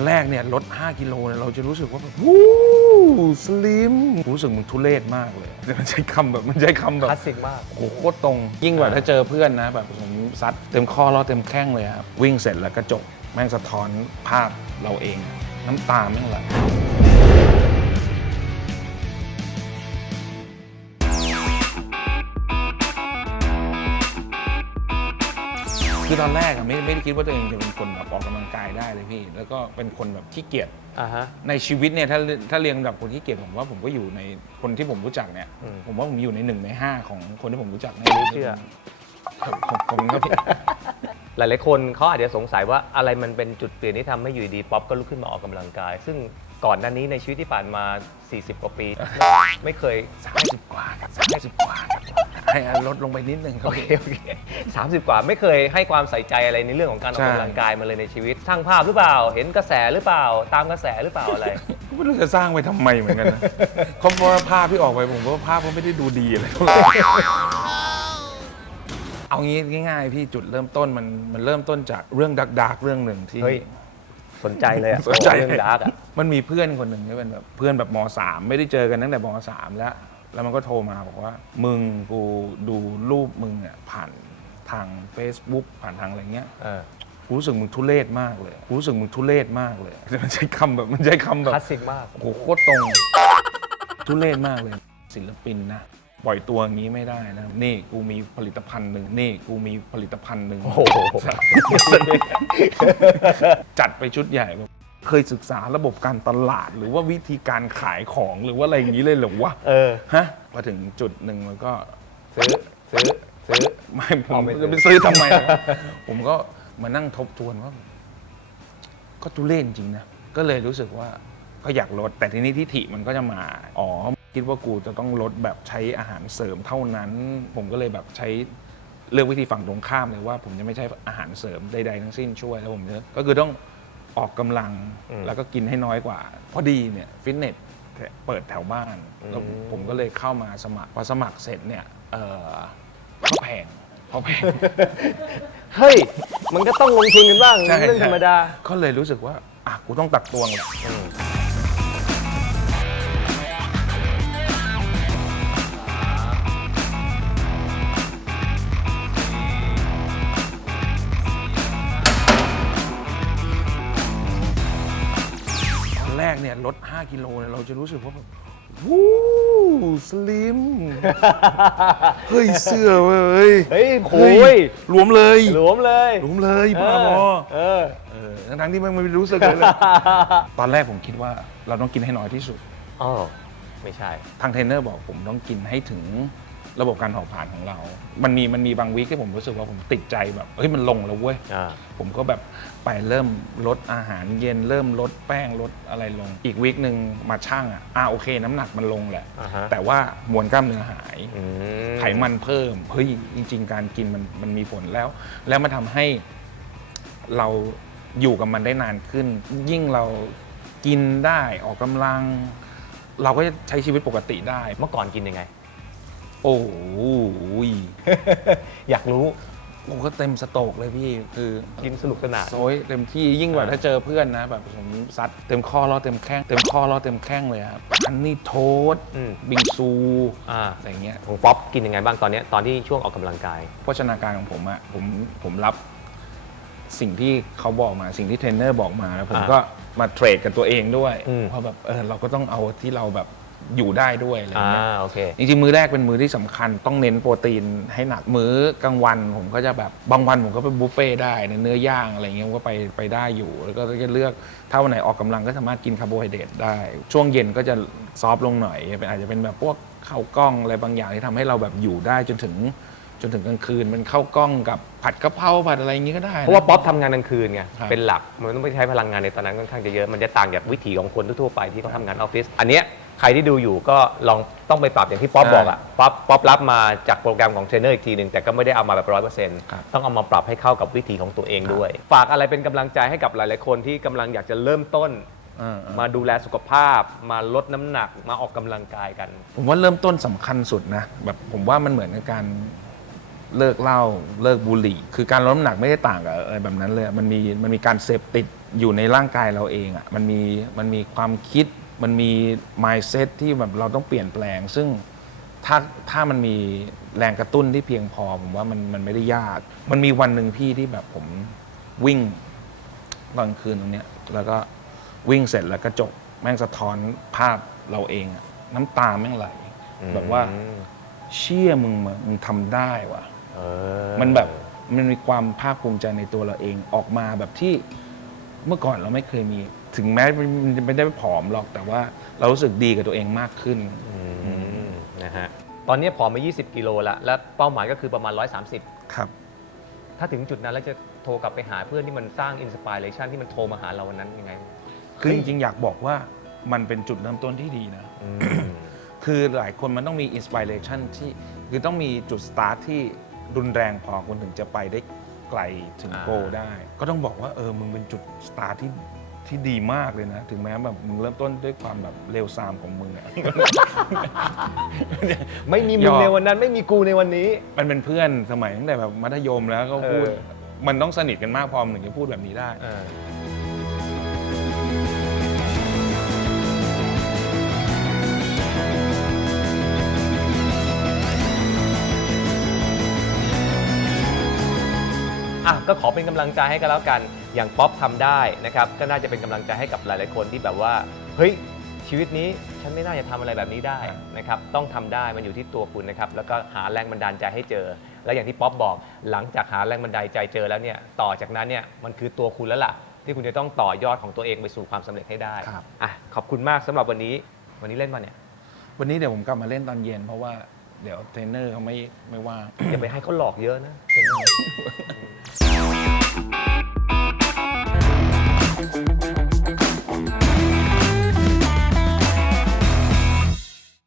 อนแรกเนี่ยลด 5 กิโลเนี่ยเราจะรู้สึกว่าแบบวู้สลิมรู้สึกมึงทุเรศมากเลยมันใช้คำแบบมันใช้คำแบบคลาสสิกมากโอ้โหโคตรตรง ยิ่งกว่าถ้าเจอเพื่อนนะแบบผมซัดเต็มข้อล้อเต็มแข้งเลยครับวิ่งเสร็จแล้วกระจกแม่งสะท้อนภาพเราเอง น้ำตาแม่งไหล คือตอนแรกอะไม่ไม่ได้คิดว่าตัวเองจะเป็นคนแบบออกกำลังกายได้เลยพี่ แล้วก็เป็นคนแบบขี้เกียจอ่าฮะ ในชีวิตเนี่ยถ้าถ้าเรียงลำดับคนที่เกียจผมว่าผมก็อยู่ในคนที่ผมรู้จักเนี่ย อืมผมว่าผมอยู่ในหนึ่งในห้าของคนที่ผมรู้จักในไม่เชื่อ ผมผมผมครับพี่ หลายๆคนเขาอาจจะสงสัยว่าอะไรมันเป็นจุดเปลี่ยนที่ทำให้อยู่ดีๆป๊อปก็ลุกขึ้นมาออกกำลังกาย ซึ่งก่อนหน้านี้ในชีวิตที่ผ่านมา 40 กว่าปี ไม่เคย สามสิบกว่าครับสามสิบกว่าครับ ให้ลดลงไปนิดนึงครัโอบเคโอเคสามสิบกว่าไม่เคยให้ความใส่ใจอะไรในเรื่องของการออกใช่กำลังกายมาเลยในชีวิต สร้างภาพหรือเปล่า เห็นกระแสหรือเปล่า ตามกระแสหรือเปล่าอะไรก็ไม่รู้จะสร้างไปทำไมเหมือนกันนะเพราะว่าภาพที่ออกไปผมว่าภาพก็ไม่ได้ดูดีอะไรเท่าไหร่เอางี้ง่ายๆพี่จุดเริ่มต้นมันมันเริ่มต้นจากเรื่องดักๆเรื่องหนึ่งที่เฮ้ยสนใจเลยอะสนใจเรื่องดาร์กอะมันมีเพื่อนคนหนึ่งที่เป็นแบบเพื่อนแบบมสามไม่ได้เจอกันตั้งแต่มสามแล้ว แล้วมันก็โทรมาบอกว่า มึงกูดูรูปมึงอะผ่านทาง Facebook ผ่านทางอะไรเงี้ยเออกูรู้สึกมึงทุเรศมากเลยกูรู้สึกมึงทุเรศมากเลย มันใช้คำแบบมันใช้คำแบบ คลาสสิกมาก โอ้โหโคตรตรง ทุเรศมากเลย ศิลปินนะ ปล่อยตัวอย่างนี้ไม่ได้นะ นี่กูมีผลิตภัณฑ์หนึ่งนี่กูมีผลิตภัณฑ์หนึ่งโอ้โห จัดไปชุดใหญ่แบบ เคยศึกษาระบบการตลาด หรือว่าวิธีการขายของหรือว่าอะไรอย่างนี้เลยเหรอวะเออ ฮะพอถึงจุดหนึ่งมันก็ซื้อ ซื้อ ซื้อ ไม่ผเอามไม่ซื้อ จะไปซื้อทำไมล่ะผมก็มานั่งทบทวนว่า ก็ทุเรศจริงนะ ก็เลยรู้สึกว่าก็อยากลดแต่ทีนี้ทิฐิมันก็จะมา อ๋อ คิดว่ากูจะต้องลดแบบใช้อาหารเสริมเท่านั้น ผมก็เลยแบบใช้เลือกวิธีฝั่งตรงข้ามเลยว่า ผมจะไม่ใช้อาหารเสริมใดๆทั้งสิ้นช่วยแล้วผมจะก็คือต้อง ออกกำลังอืมแล้วก็กินให้น้อยกว่า พอดีเนี่ยฟิตเนสเปิดแถวบ้านแล้วอืม ผมก็เลยเข้ามาสมัครพอสมัครเสร็จเนี่ยเออก็แพงเพราะแพง เฮ้ย มันก็ต้องลงทุนกันบ้างใช่ เรื่องธรรมดา ก็เลยรู้สึกว่าอะกูต้องตักตวงแหละตอน กเนี่ยลด 5 กิโลเนี่ยเราจะรู้สึกว่าแบบวู้สลิม เฮ้ยเสื้อเว้ยเฮ้ยโอ้เฮ้ยรวมเลย หลวมเลยรวมเลยบ้าบอเออเออทั้งๆที่มันไม่รู้สึกเลยเลย ตอนแรกผมคิดว่าเราต้องกินให้น้อยที่สุด อ๋อไม่ใช่ ทางเทรนเนอร์บอกผมต้องกินให้ถึง ระบบการเผาผลาญของเรา มันมีมันมีบางวีคที่ผมรู้สึกว่าผมติดใจแบบเฮ้ยมันลงแล้วเว้ย อ่า ผมก็แบบไปเริ่มลดอาหารเย็น เริ่มลดแป้งลดอะไรลง อีกวีคหนึ่งมาช่างอะอ่าโอเค น้ำหนักมันลงแหละ อ่าฮะ แต่ว่ามวลกล้ามเนื้อหาย อืม ไขมันเพิ่มเฮ้ยจริง ๆ การกินมันมันมีผลแล้ว แล้วมันทำให้เราอยู่กับมันได้นานขึ้น ยิ่งเรากินได้ออกกำลัง เราก็จะใช้ชีวิตปกติได้ เมื่อก่อนกินยังไง โอ้โหอยากรู้โอ้ก็เต็มสโตรกเลยพี่คือกินสนุกสนานโซยเต็มที่ยิ่งกว่าอ่าถ้าเจอเพื่อนนะแบบผมซัดเต็มข้อล้อเต็มแข้งเต็มข้อล้อเต็มแข้งเลยครับอันนี้โทสอืมบิงซูอ่าอะไรเงี้ยของป๊อปกินยังไงบ้างตอนเนี้ยตอนที่ช่วงออกกำลังกายโภชนาการของผมอะผมผมรับสิ่งที่เขาบอกมาสิ่งที่เทรนเนอร์บอกมาแล้วผมอ่าก็มาเทรดกับตัวเองด้วยอืมเพราะแบบเออเราก็ต้องเอาที่เราแบบ อยู่ได้ด้วยอะไรอ่าเงี้ยโอเค จริงๆ มื้อแรกเป็นมื้อที่สำคัญต้องเน้นโปรตีนให้หนักมื้อกลางวันผมก็จะแบบบางวันผมก็ไปบุฟเฟ่ต์ได้เนื้อย่างอะไรเงี้ยผมก็ไปไปได้อยู่แล้วก็จะเลือกถ้าวันไหนออกกำลังก็สามารถกินคาร์โบไฮเดรตได้ ช่วงเย็นก็จะซอฟต์ลงหน่อยเป็นอาจจะเป็นแบบพวกข้าวกล้องอะไรบางอย่างที่ทำให้เราแบบอยู่ได้จนถึงจนถึงกลางคืนเป็นข้าวกล้องกับผัดกะเพราผัดอะไรอย่างงี้ก็ได้น เพราะว่าป๊อปทำงานกลางคืนไงครับ เป็นหลักมันต้องไปใช้พลังงานในตอนนั้นค่อนข้างจะเยอะมันจะต่างจากวิถีของคนทั่วๆไปที่เขาทำงานออฟฟิศอันเนี้ย ใครที่ดูอยู่ก็ลองต้องไปปรับอย่างที่ป๊อปใช่บอกอะป๊อปป๊อปรับมาจากโปรแกรมของเทรนเนอร์อีกทีหนึ่งแต่ก็ไม่ได้เอามาแบบร้อยเปอร์เซ็นต์ครับต้องเอามาปรับให้เข้ากับวิถีของตัวเองด้วย ฝากอะไรเป็นกำลังใจให้กับหลายๆคนที่กำลังอยากจะเริ่มต้นเออ มาดูแลสุขภาพ มาลดน้ำหนักมาออกกำลังกายกัน ผมว่าเริ่มต้นสำคัญสุดนะแบบผมว่ามันเหมือนกับการเลิกเหล้าเลิกบุหรี่ คือการลดน้ำหนักไม่ได้ต่างกับอะไรแบบนั้นเลย มันมีมันมีการเสพติดอยู่ในร่างกายเราเองอะ่ะมันมีมันมีความคิด มันมี mindset ที่แบบเราต้องเปลี่ยนแปลง ซึ่งถ้าถ้ามันมีแรงกระตุ้นที่เพียงพอผมว่ามันมันไม่ได้ยาก มันมีวันหนึ่งพี่ที่แบบผมวิ่งตอนคืนตรงเนี้ยแล้วก็วิ่งเสร็จแล้วกระจกแม่งสะท้อนภาพเราเองอะน้ำตาแม่งไหลแบบว่าอืมเชี่ยมึงมามึงทำได้ว่ะเออมันแบบมันมีความภาคภูมิใจในตัวเราเองออกมาแบบที่ เมื่อก่อนเราไม่เคยมี ถึงแม้มันจะไม่ได้ผอมหรอกแต่ว่าเรารู้สึกดีกับตัวเองมากขึ้น อืมนะฮะตอนนี้ผอมมา 20 กิโลละแล้วเป้าหมายก็คือประมาณ 130 ครับ ถ้าถึงจุดนั้นแล้วจะโทรกลับไปหาเพื่อนที่มันสร้างอินสปิเรชันที่มันโทรมาหาเราวันนั้นยังไง คือจริงๆอยากบอกว่ามันเป็นจุดเริ่มต้นที่ดีนะอืมคือหลายคนมันต้องมีอินสปิเรชันที่คือต้องมีจุดสตาร์ทที่รุนแรงพอคุณถึงจะไปได้ ไกลถึงอ่าโกลได้ ก็ต้องบอกว่าเออมึงเป็นจุดสตาร์ทที่ที่ดีมากเลยนะ ถึงแม้แบบมึงเริ่มต้นด้วยความแบบเลวซามของมึงอะ ไม่มียมึงอมในวันนั้นไม่มีกูในวันนี้ มันเป็นเพื่อนสมัยตั้งแต่แบบมัธยมแล้วก็พูดเออ มันต้องสนิทกันมากพอมันถึงจะพูดแบบนี้ได้ เออ อะก็ขอเป็นกำลังใจให้กันแล้วกัน อย่างป๊อปทำได้นะครับ ก็น่าจะเป็นกำลังใจให้กับหลาย ๆ คนที่แบบว่า เฮ้ย ชีวิตนี้ฉันไม่น่าจะทำอะไรแบบนี้ได้นะครับ ต้องทำได้ มันอยู่ที่ตัวคุณนะครับ แล้วก็หาแรงบันดาลใจให้เจอ แล้วอย่างที่ป๊อปบอก หลังจากหาแรงบันดาลใจเจอแล้วเนี่ย ต่อจากนั้นเนี่ย มันคือตัวคุณแล้วล่ะ ที่คุณจะต้องต่อยอดของตัวเองไปสู่ความสำเร็จให้ได้ครับ อะขอบคุณมากสำหรับวันนี้ วันนี้เล่นมาเนี่ย วันนี้เดี๋ยวผมกลับมาเล่นตอนเย็นเพราะว่า เดี๋ยวเทรนเนอร์เขาไม่ไม่ว่าอย่าไปให้เขาหลอกเยอะนะเห็นไหม